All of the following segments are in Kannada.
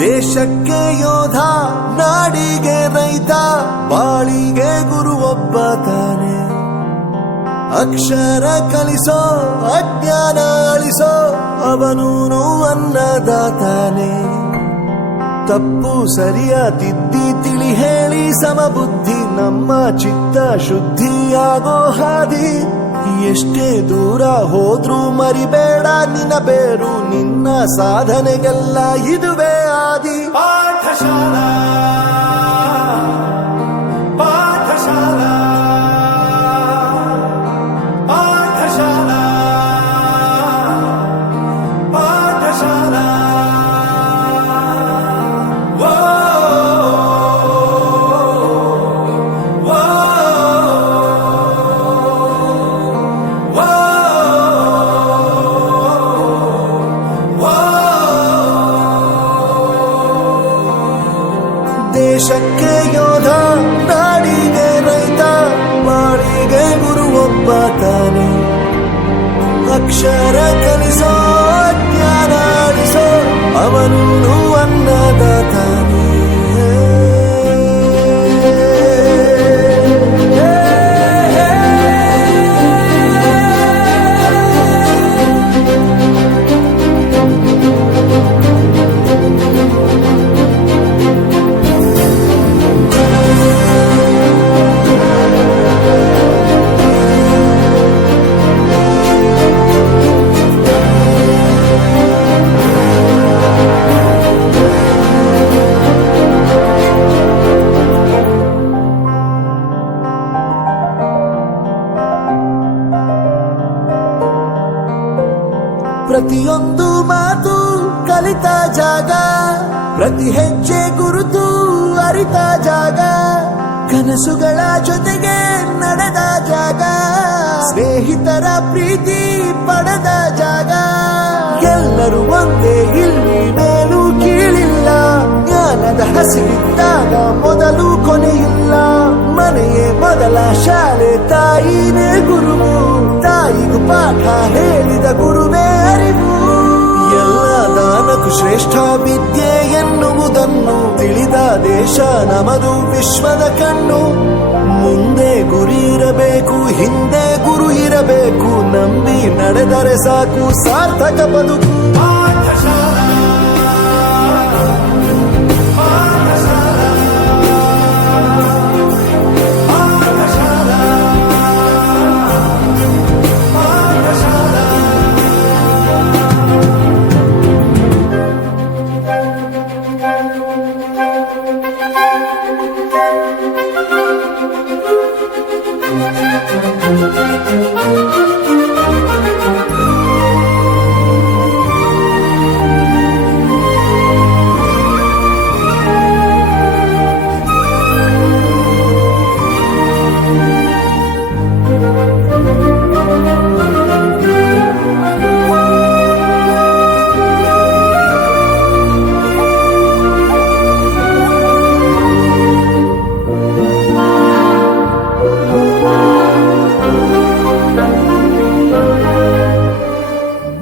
ದೇಶಕ್ಕೆ ಯೋಧ, ನಾಡಿಗೆ ರೈತ, ಬಾಳಿಗೆ ಗುರು ಒಬ್ಬ ತಾನೆ. ಅಕ್ಷರ ಕಲಿಸೋ, ಅಜ್ಞಾನ ಅಳಿಸೋ, ಅವನೂನು ಅನ್ನದಾತಾನೆ. ತಪ್ಪು ಸರಿಯ ತಿದ್ದಿ ತಿಳಿ ಹೇಳಿ ಸಮಬುದ್ಧಿ, ನಮ್ಮ ಚಿತ್ತ ಶುದ್ಧಿಯಾಗೋ ಹಾದಿ. ಎಷ್ಟೇ ದೂರ ಹೋದ್ರೂ ಮರಿಬೇಡ ನಿನ್ನ ಬೇರು, ನಿನ್ನ ಸಾಧನೆಗೆಲ್ಲ ಇದುವೇ ಆದಿ. ಪಾಠಶಾಲಾ ಪಾಠಶಾಲಾ ಪಾಠಶಾಲಾ ಪಾಠಶಾಲಾ. ದೇಶಕ್ಕೆ ಯೋಧ, ನಾಡಿಗೆ ರೈತ, ಬಾಳಿಗೆ ಗುರು ಒಬ್ಬ ತಾನೆ. ಅಕ್ಷರ ಕಲಿಸೋ, ಜ್ಞಾನ ಅಳಿಸೋ, ಅವನೂನು ಅನ್ನದಾತಾನೆ. ಪ್ರತಿಯೊಂದು ಮಾತು ಕಲಿತ ಜಾಗ, ಪ್ರತಿ ಹೆಜ್ಜೆ ಗುರುತು ಅರಿತ ಜಾಗ, ಕನಸುಗಳ ಜೊತೆಗೆ ನಡೆದ ಜಾಗ, ಸ್ನೇಹಿತರ ಪ್ರೀತಿ ಪಡೆದ ಜಾಗ. ಎಲ್ಲರೂ ಒಂದೇ, ಇಲ್ಲಿ ಮೇಲೂ ಕೀಳಿಲ್ಲ, ಜ್ಞಾನದ ಹಸಿವಿದ್ದಾಗ ಮೊದಲು ಕೊನೆಯಿಲ್ಲ. ಮನೆಯೇ ಮೊದಲ ಶಾಲೆ, ತಾಯಿನೇ ಗುರುವು, ತಾಯಿಗೂ ಪಾಠ ಹೇಳಿದ ಗುರುವೇ ಅರಿವು. ಎಲ್ಲ ದಾನಕ್ಕೂ ಶ್ರೇಷ್ಠ ವಿದ್ಯೆ ಎನ್ನುವುದನ್ನು ತಿಳಿದ ದೇಶ ನಮದು, ವಿಶ್ವದ ಕಣ್ಣು. ಮುಂದೆ ಗುರಿ ಇರಬೇಕು, ಹಿಂದೆ ಗುರು ಇರಬೇಕು, ನಂಬಿ ನಡೆದರೆ ಸಾಕು ಸಾರ್ಥಕ ಬದುಕು. ಪಾಠಶಾಲಾ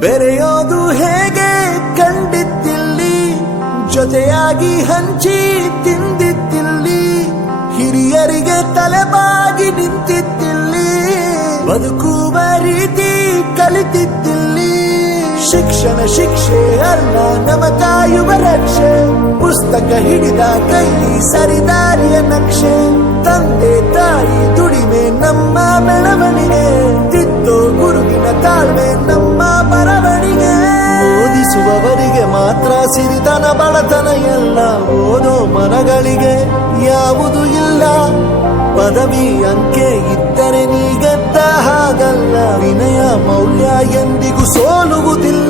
ಬೆರೆಯೋದು ಹೇಗೆ ಕಂಡಿದ್ದಿಲ್ಲಿ, ಜೊತೆಯಾಗಿ ಹಂಚಿ ತಿಂದಿದ್ದಿಲ್ಲಿ, ಹಿರಿಯರಿಗೆ ತಲೆಬಾಗಿ ನಿಂತಿದ್ದಿಲ್ಲಿ, ಬದುಕುವ ರೀತಿ ಕಲಿತಿದ್ದಿಲ್ಲಿ. ಶಿಕ್ಷಣ ಶಿಕ್ಷೆ ಅಲ್ಲ, ನಮ ಕಾಯುವ ರಕ್ಷೆ, ಪುಸ್ತಕ ಹಿಡಿದ ಕೈ ಸರಿದಾರಿಯ ನಕ್ಷೆ. ತಂದೆ ತಾಯಿ ದುಡಿಮೆ ನಮ್ಮ ಬೆಳವಣಿಗೆ, ತಿದ್ದೋ ಗುರುವಿನ ತಾಳ್ಮೆ ನಮ್ಮ ಬರವಣಿಗೆ. ಓದಿಸುವವರಿಗೆ ಮಾತ್ರ ಸಿರಿತನ ಬಡತನ ಎಲ್ಲ, ಓದೋ ಮನಗಳಿಗೆ ಯಾವುದು ಇಲ್ಲ. ಪದವಿ ಅಂಕೆ ಇದ್ದರೆ ನೀ ಗೆದ್ದ ಹಾಗಲ್ಲ, ವಿನಯ ಮೌಲ್ಯ ಎಂದಿಗೂ ಸೋಲುವುದಿಲ್ಲ.